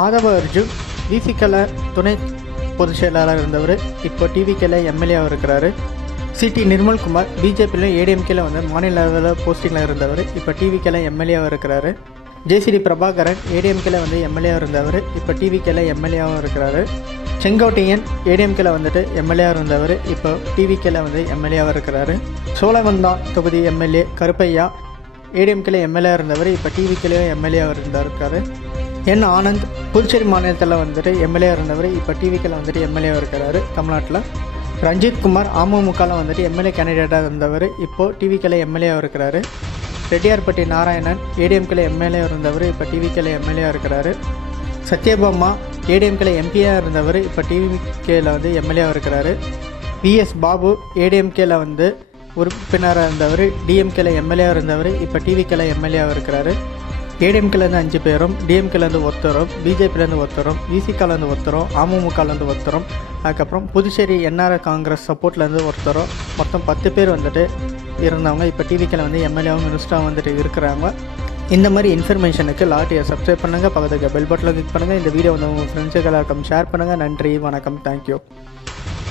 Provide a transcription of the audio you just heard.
ஆதவ அர்ஜுன் விசிக்கல துணை பொதுச் செயலாளர் இருந்தவர் இப்போ டிவிக்கில் எம்எல்ஏவாக இருக்கிறாரு. C.T. நிர்மல் குமார் பிஜேபியில் ADMKல வந்து மாநில லெவலில் போஸ்டிங்கில் இருந்தவர் இப்போ டிவிக்கில் எம்எல்ஏவாக இருக்கிறாரு. J.C.D பிரபாகரன் ADMKல வந்து எம்எல்ஏவாக இருந்தவர் இப்போ டிவிக்கில் எம்எல்ஏவாக இருக்கிறாரு. செங்கோட்டையன் ADMKல வந்துட்டு எம்எல்ஏவாக இருந்தவர் இப்போ டிவிக்கில் வந்து எம்எல்ஏவாக இருக்கிறாரு. சோழவந்தான் தொகுதி எம்எல்ஏ கருப்பையா ADMKல எம்எல்ஏவாக இருந்தவர் இப்போ டிவிக்கில் எம்எல்ஏவாக இருந்திருக்காரு. ஆனந்த் புதுச்சேரி மாநிலத்தில் வந்துட்டு எம்எல்ஏவாக இருந்தவர் இப்போ டிவிக்கில் வந்துட்டு எம்எல்ஏவாக இருக்கிறாரு தமிழ்நாட்டில். ரஞ்சித்குமார் AMMKல வந்துட்டு எம்எல்ஏ கேண்டிடேட்டாக இருந்தவர் இப்போது டிவிக்கில் எம்எல்ஏவாக இருக்கிறாரு. ரெட்டியார்பட்டி நாராயணன் ADMKல எம்எல்ஏவாக இருந்தவர் இப்போ டிவிக்கில் எம்எல்ஏவாக இருக்கிறாரு. சத்யபாமா ADMKல எம்பியாக இருந்தவர் இப்போ டிவிக்கில் வந்து எம்எல்ஏவாக இருக்கிறாரு. பாபு ADMKல வந்து உறுப்பினராக இருந்தவர் DMKல எம்எல்ஏவாக இருந்தவர் இப்போ டிவிக்கில் எம்எல்ஏவாக இருக்கிறாரு. ADMKலேருந்து 5 பேரும், DMKலேருந்து ஒருத்தரும், பிஜேபிலேருந்து ஒருத்தரும், விசிகாலேருந்து ஒருத்தரும், AMMKலேருந்து ஒருத்தரும், அதுக்கப்புறம் புதுச்சேரி NR காங்கிரஸ் சப்போர்ட்லேருந்து ஒருத்தரும், மொத்தம் 10 பேர் வந்துட்டு இருந்தவங்க இப்போ டிவிக்கில் வந்து எம்எல்ஏவும் மினிஸ்டராக வந்துட்டு இருக்கிறாங்க. இந்த மாதிரி இன்ஃபர்மேஷனுக்கு லாட்டியை சப்ஸ்கிரைப் பண்ணுங்கள், பக்கத்துக்கு பெல் பட்டனில் கிளிக் பண்ணுங்கள். இந்த வீடியோ வந்து உங்கள் ஃப்ரெண்ட்ஸுக்கு எல்லாருக்கும் ஷேர் பண்ணுங்கள். நன்றி, வணக்கம், தேங்க்யூ.